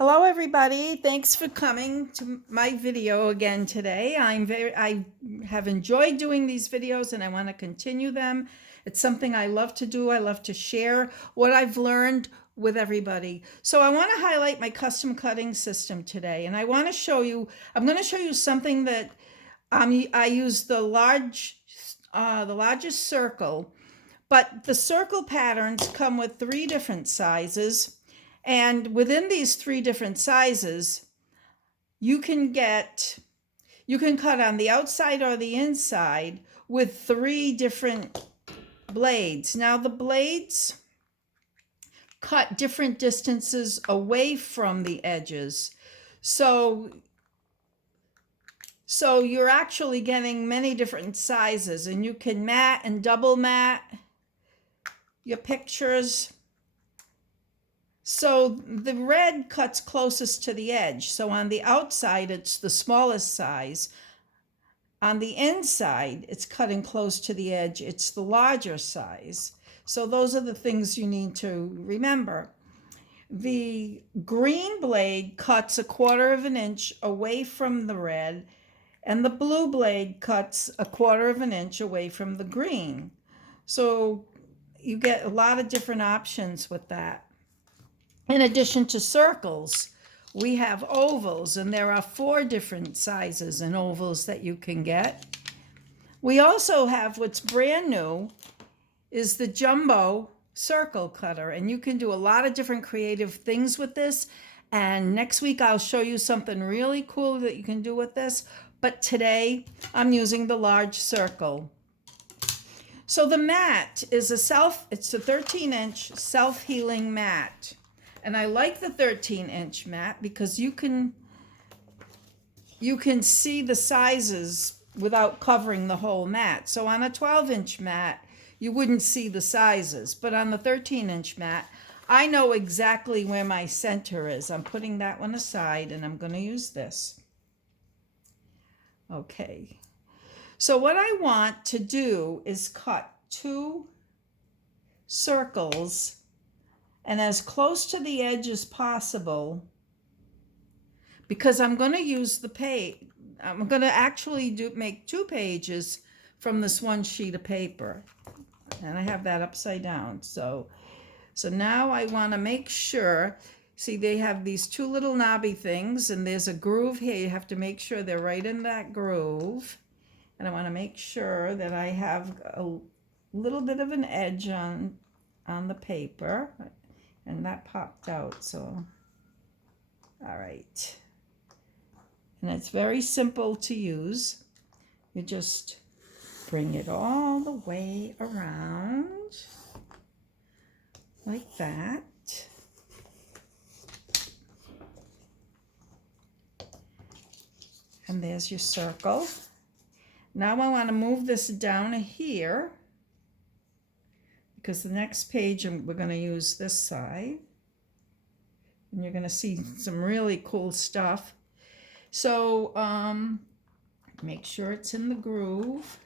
Hello everybody. Thanks for coming to my video again today. I have enjoyed doing these videos and I want to continue them. It's something I love to do. I love to share what I've learned with everybody. So I want to highlight my custom cutting system today, and I want to show you, I'm going to show you something that I use the largest circle, but the circle patterns come with 3 different sizes. And within these 3 different sizes, you can cut on the outside or the inside with 3 different blades. Now the blades cut different distances away from the edges. So you're actually getting many different sizes, and you can mat and double mat your pictures. So the red cuts closest to the edge. So on the outside, it's the smallest size. On the inside, it's cutting close to the edge. It's the larger size. So those are the things you need to remember. The green blade cuts 1/4 of an inch away from the red, and the blue blade cuts 1/4 of an inch away from the green. So you get a lot of different options with that. In addition to circles, we have ovals, and there are 4 different sizes in ovals that you can get. We also have, what's brand new is the jumbo circle cutter, and you can do a lot of different creative things with this. And next week I'll show you something really cool that you can do with this. But today I'm using the large circle. So the mat is it's a 13-inch self-healing mat. And I like the 13-inch mat because you can see the sizes without covering the whole mat. So on a 12-inch mat, you wouldn't see the sizes. But on the 13-inch mat, I know exactly where my center is. I'm putting that one aside, and I'm going to use this. Okay. So what I want to do is cut 2 circles and as close to the edge as possible, because I'm going to use the page. I'm going to actually make 2 pages from this one sheet of paper, and I have that upside down. So now I want to make sure, see, they have these 2 little knobby things, and there's a groove here. You have to make sure they're right in that groove, and I want to make sure that I have a little bit of an edge on the paper. And that popped out, so, all right. And it's very simple to use. You just bring it all the way around, like that. And there's your circle. Now I want to move this down here, because the next page we're going to use this side, and you're going to see some really cool stuff. So make sure it's in the groove.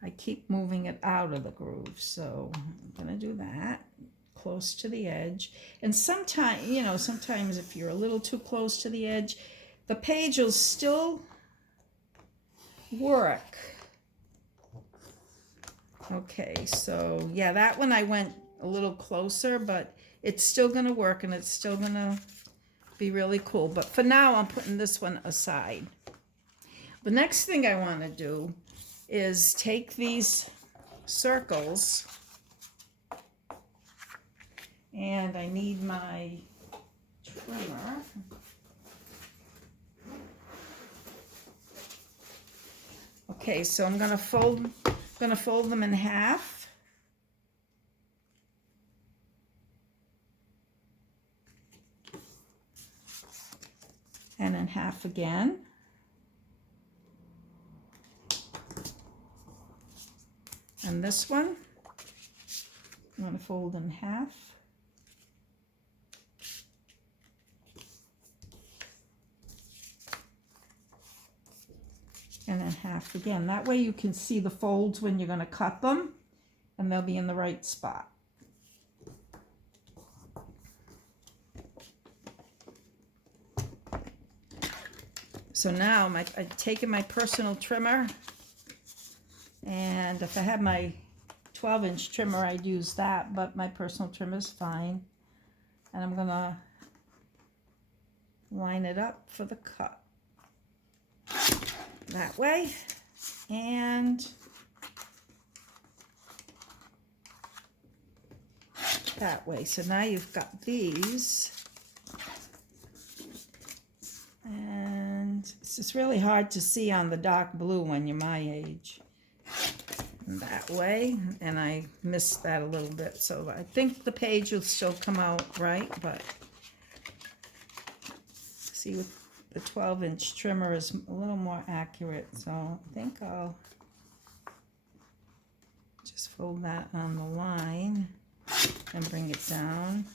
I keep moving it out of the groove, so I'm going to do that close to the edge. And sometimes if you're a little too close to the edge, the page will still work. Okay, so yeah, that one I went a little closer, but it's still going to work, and it's still going to be really cool. But for now, I'm putting this one aside. The next thing I want to do is take these circles, and I need my trimmer. Okay, so I'm going to fold them in half. And in half again. And this one, I'm going to fold in half. And in half again. That way you can see the folds when you're going to cut them. and they'll be in the right spot. So now I've taken my personal trimmer, and if I had my 12-inch trimmer, I'd use that, but my personal trimmer is fine. And I'm gonna line it up for the cut that way, and that way. So now you've got these, and it's just really hard to see on the dark blue when you're my age. And that way, and I missed that a little bit, so I think the page will still come out right, but see, with the 12-inch trimmer is a little more accurate, so I think I'll just fold that on the line and bring it down.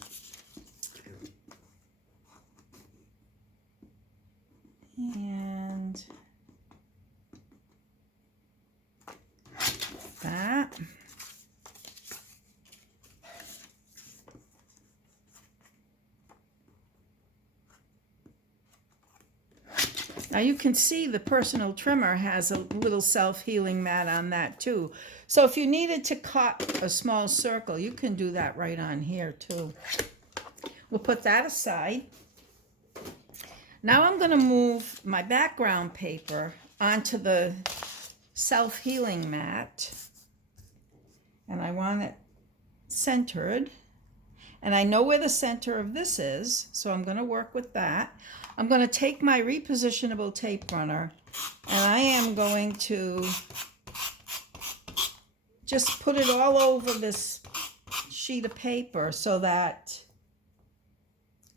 And that. Now you can see the personal trimmer has a little self-healing mat on that too. So if you needed to cut a small circle, you can do that right on here too. We'll put that aside. Now I'm going to move my background paper onto the self-healing mat. And I want it centered. And I know where the center of this is, so I'm going to work with that. I'm going to take my repositionable tape runner, and I am going to just put it all over this sheet of paper so that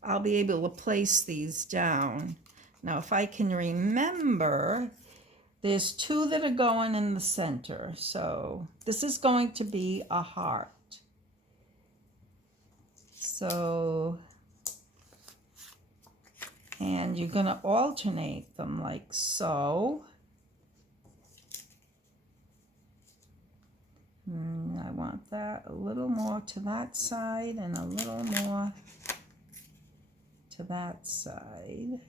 I'll be able to place these down. Now, if I can remember, there's two that are going in the center. So this is going to be a heart. So, and you're going to alternate them like so. I want that a little more to that side and a little more to that side.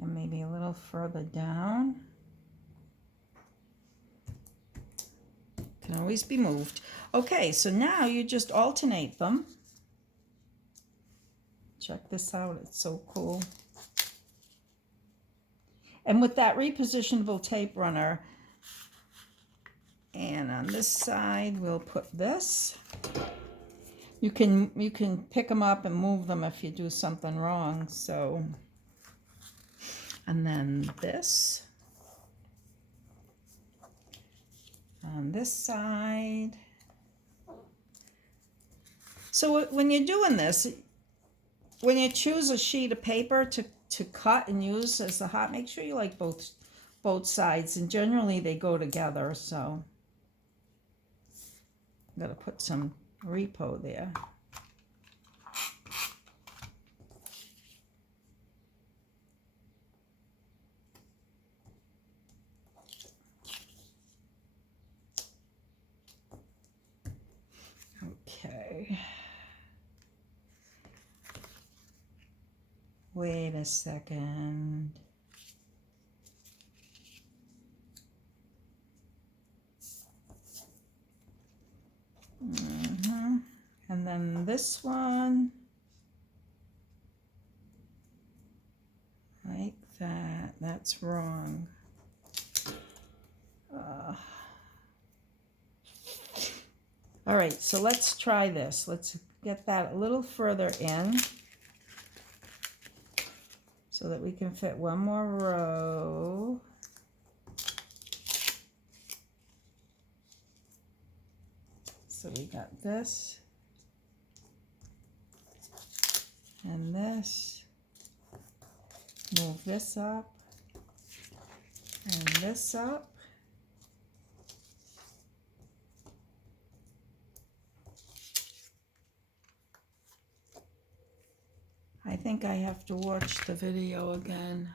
And maybe a little further down. Can always be moved. Okay, so now you just alternate them. Check this out, it's so cool. And with that repositionable tape runner, and on this side we'll put this. You can pick them up and move them if you do something wrong. So, and then this on this side. So when you're doing this, when you choose a sheet of paper to cut and use as the heart, make sure you like both sides, and generally they go together. So I'm gonna put some repo there. Okay. Wait a second. And then this one, like that. That's wrong. All right, so let's try this. Let's get that a little further in so that we can fit one more row. So we got this and this. Move this up and this up. I think I have to watch the video again.